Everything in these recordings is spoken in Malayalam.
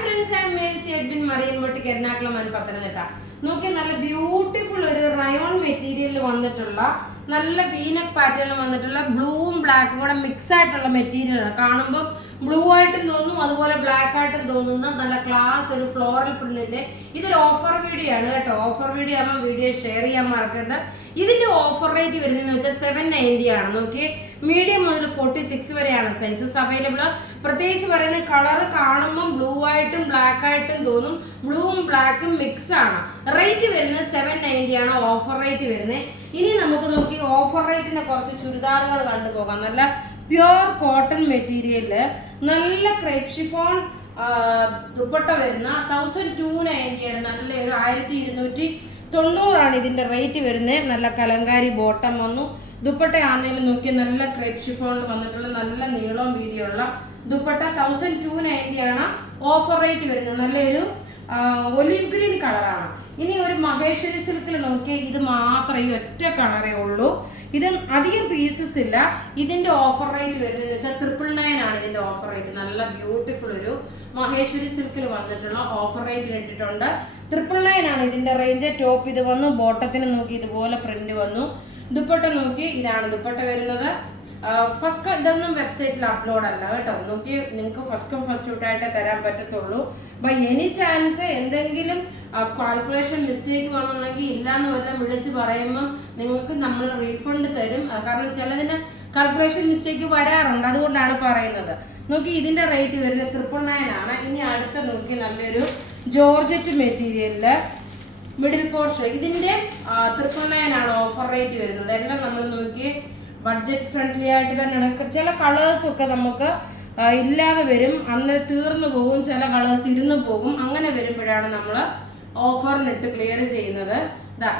friends, I am Mercy Edwin Marian Motti Ernakulam and Pathanatha. നോക്കി നല്ല ബ്യൂട്ടിഫുൾ ഒരു റയോൺ മെറ്റീരിയൽ വന്നിട്ടുള്ള നല്ല വീനക് പാറ്റേൺ വന്നിട്ടുള്ള ബ്ലൂവും ബ്ലാക്കും കൂടെ മിക്സ് ആയിട്ടുള്ള മെറ്റീരിയലാണ്. കാണുമ്പോൾ ബ്ലൂ ആയിട്ടും തോന്നും, അതുപോലെ ബ്ലാക്ക് ആയിട്ടും തോന്നുന്ന നല്ല ക്ലാസ് ഒരു ഫ്ലോറൽ പ്രിന്റിന്റെ. ഇതൊരു ഓഫർ വീഡിയോ ആണ് കേട്ടോ. ഓഫർ വീഡിയോ ആകുമ്പോൾ വീഡിയോ ഷെയർ ചെയ്യാൻ മറക്കരുത്. ഇതിന്റെ ഓഫർ റേറ്റ് വരുന്നതെന്ന് വെച്ചാൽ 790 ആണ്. നോക്കി, മീഡിയം മുതൽ 46 വരെയാണ് സൈസസ് അവൈലബിൾ. പ്രത്യേകിച്ച് പറയുന്ന കളർ കാണുമ്പോൾ ബ്ലൂ ആയിട്ടും ബ്ലാക്ക് ആയിട്ടും തോന്നും, ബ്ലൂവും ബ്ലാക്കും മിക്സ് ആണ്. റേറ്റ് വരുന്നത് 790 ആണ് ഓഫർ റേറ്റ് വരുന്നത്. ഇനി നമുക്ക് നോക്കി ഓഫർ റേറ്റിന്റെ കുറച്ച് ചുരിദാറുകൾ കണ്ടുപോകാം. നല്ല പ്യുവർ കോട്ടൺ മെറ്റീരിയല്, നല്ല ക്രേപ്പ് ഷിഫോൺ ദുപ്പട്ട വരുന്ന 1290 ആണ്. നല്ല ഒരു 1290 ഇതിന്റെ റേറ്റ് വരുന്നത്. നല്ല കലങ്കാരി ബോട്ടം വന്നു. ദുപ്പട്ട ആണെങ്കിലും നോക്കി നല്ല ക്രേപ്പ് ഷിഫോണിൽ വന്നിട്ടുള്ള നല്ല നീളവും വീതിയുള്ള ദുപ്പട്ട 1290 ആണ് ഓഫർ റേറ്റ് വരുന്നത്. നല്ലൊരു ഒലിവ് ഗ്രീൻ കളറാണ്. ഇനി ഒരു മഹേശ്വരി സിൽക്കിൽ നോക്കി, ഇത് മാത്രമേ ഈ ഒറ്റ കളറേ ഉള്ളൂ. ഇത് അധികം പീസസ് ഇല്ല. ഇതിന്റെ ഓഫർ റേറ്റ് വരുന്നത് വെച്ചാൽ 999 ആണ് ഇതിന്റെ ഓഫർ റേറ്റ്. നല്ല ബ്യൂട്ടിഫുൾ ഒരു മഹേശ്വരി സിൽക്കിൽ വന്നിട്ടുള്ള ഓഫർ റേറ്റ് ഇട്ടിട്ടുണ്ട്. 999 ആണ് ഇതിന്റെ റേഞ്ച്. ടോപ്പ് ഇത് വന്നു, ബോട്ടത്തിന് നോക്കി ഇതുപോലെ പ്രിന്റ് വന്നു. ദുപ്പട്ട നോക്കി, ഇതാണ് ദുപ്പട്ട വരുന്നത്. ഫസ്റ്റ് ഇതൊന്നും വെബ്സൈറ്റിൽ അപ്ലോഡ് അല്ല കേട്ടോ. നോക്കി, നിങ്ങൾക്ക് ഫസ്റ്റ് ഔട്ടായിട്ടേ തരാൻ പറ്റത്തുള്ളൂ. ബൈ എനി ചാൻസ് എന്തെങ്കിലും കാൽക്കുലേഷൻ മിസ്റ്റേക്ക് വന്നെങ്കിൽ ഇല്ലാന്ന് വല്ലതും വിളിച്ച് പറയുമ്പം നിങ്ങൾക്ക് നമ്മൾ റീഫണ്ട് തരും. കാരണം ചിലതിന് കാൽക്കുലേഷൻ മിസ്റ്റേക്ക് വരാറുണ്ട്, അതുകൊണ്ടാണ് പറയുന്നത്. നോക്കി, ഇതിന്റെ റേറ്റ് വരുന്നത് 999 ആണ്. ഇനി അടുത്ത നോക്കി, നല്ലൊരു ജോർജറ്റ് മെറ്റീരിയലില് മിഡിൽ പോർഷൻ, ഇതിന്റെ 999 ആണ് ഓഫർ റേറ്റ് വരുന്നത്. എല്ലാം നമ്മൾ നോക്കി ബഡ്ജറ്റ് ഫ്രണ്ട്ലി ആയിട്ട് തന്നെയാണ്. ചില കളേഴ്സ് ഒക്കെ നമുക്ക് ഇല്ലാതെ വരും, അന്നേരം തീർന്നു പോകും. ചില കളേഴ്സ് ഇരുന്ന് പോകും. അങ്ങനെ വരുമ്പോഴാണ് നമ്മൾ ഓഫറിനിട്ട് ക്ലിയർ ചെയ്യുന്നത്.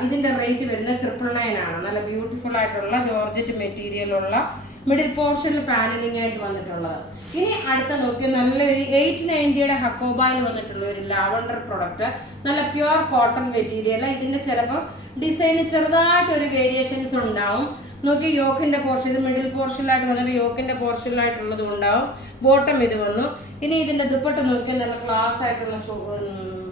ഇതിന്റെ റേറ്റ് വരുന്നത് 999 ആണ്. നല്ല ബ്യൂട്ടിഫുൾ ആയിട്ടുള്ള ജോർജറ്റ് മെറ്റീരിയലുള്ള മിഡിൽ പോർഷനിൽ പാനലിംഗ് ആയിട്ട് വന്നിട്ടുള്ളത്. ഇനി അടുത്ത നോക്കി, നല്ലൊരു 890 ഹക്കോബായിൽ വന്നിട്ടുള്ള ഒരു ലാവണ്ടർ പ്രൊഡക്റ്റ്. നല്ല പ്യുവർ കോട്ടൺ മെറ്റീരിയൽ. ഇതിന്റെ ചിലപ്പോൾ ഡിസൈന് ചെറുതായിട്ടൊരു വേരിയേഷൻസ് ഉണ്ടാവും. നോക്കി, യോക്കിന്റെ പോർഷൻ, ഇത് മിഡിൽ പോർഷനിലായിട്ട് വന്നിട്ട് യോക്കിന്റെ പോർഷനിലായിട്ടുള്ളത് ഉണ്ടാവും. ബോട്ടം ഇത് വന്നു. ഇനി ഇതിന്റെ ദുപ്പട്ട നോക്കി, നല്ല ക്ലാസ് ആയിട്ടുള്ള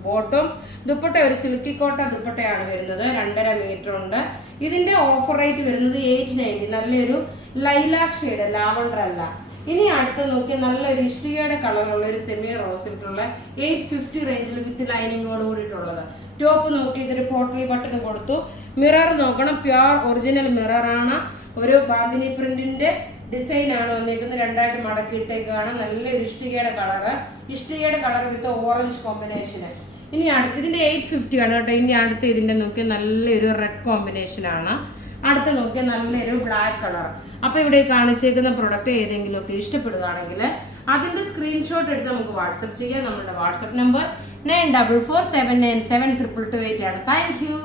ബോട്ടും. ദുപ്പട്ട ഒരു സിൽക്കി കോട്ട ദുപ്പട്ടയാണ് വരുന്നത്. 2.5 മീറ്റർ ഉണ്ട്. ഇതിന്റെ ഓഫർ റേറ്റ് വരുന്നത് 890. നല്ലൊരു ലൈലാക് ഷെയ്ഡ്, ലാവണ്ടർ അല്ല. ഇനി അടുത്ത് നോക്കി, നല്ലൊരു ഇഷ്ടികയുടെ കളറുള്ള ഒരു സെമി റോസ് ഇട്ടുള്ള 850 റേഞ്ചിൽ വിത്ത് ലൈനിങ്ങോട് കൂടിയിട്ടുള്ളത്. ടോപ്പ് നോക്കി, ഇതൊരു പോട്ടറി ബട്ടൺ കൊടുത്തു. മിറർ നോക്കണം, പ്യുവർ ഒറിജിനൽ മിററാണ്. ഒരു ബാന്തിനി പ്രിന്റിന്റെ ഡിസൈൻ ആണ് വന്നിരിക്കുന്നത്. രണ്ടായിട്ട് മടക്കിയിട്ടേക്കാണ്. നല്ലൊരു ഇഷ്ടികയുടെ കളർ വിത്ത് ഓറഞ്ച് കോമ്പിനേഷന്. ഇനി അടുത്ത് ഇതിന്റെ 850 ആണ് കേട്ടോ. ഇനി അടുത്ത് ഇതിന്റെ നോക്കി നല്ലൊരു റെഡ് കോമ്പിനേഷൻ ആണ്. അടുത്ത നോക്കിയ നല്ലൊരു ബ്ലാക്ക് കളർ. അപ്പൊ ഇവിടെ കാണിച്ചേക്കുന്ന പ്രൊഡക്റ്റ് ഏതെങ്കിലും ഒക്കെ ഇഷ്ടപ്പെടുകയാണെങ്കിൽ അതിന്റെ സ്ക്രീൻഷോട്ട് എടുത്ത് നമുക്ക് വാട്സപ്പ് ചെയ്യാം. നമ്മുടെ വാട്സപ്പ് നമ്പർ 9447972228 ആണ്. Thank you.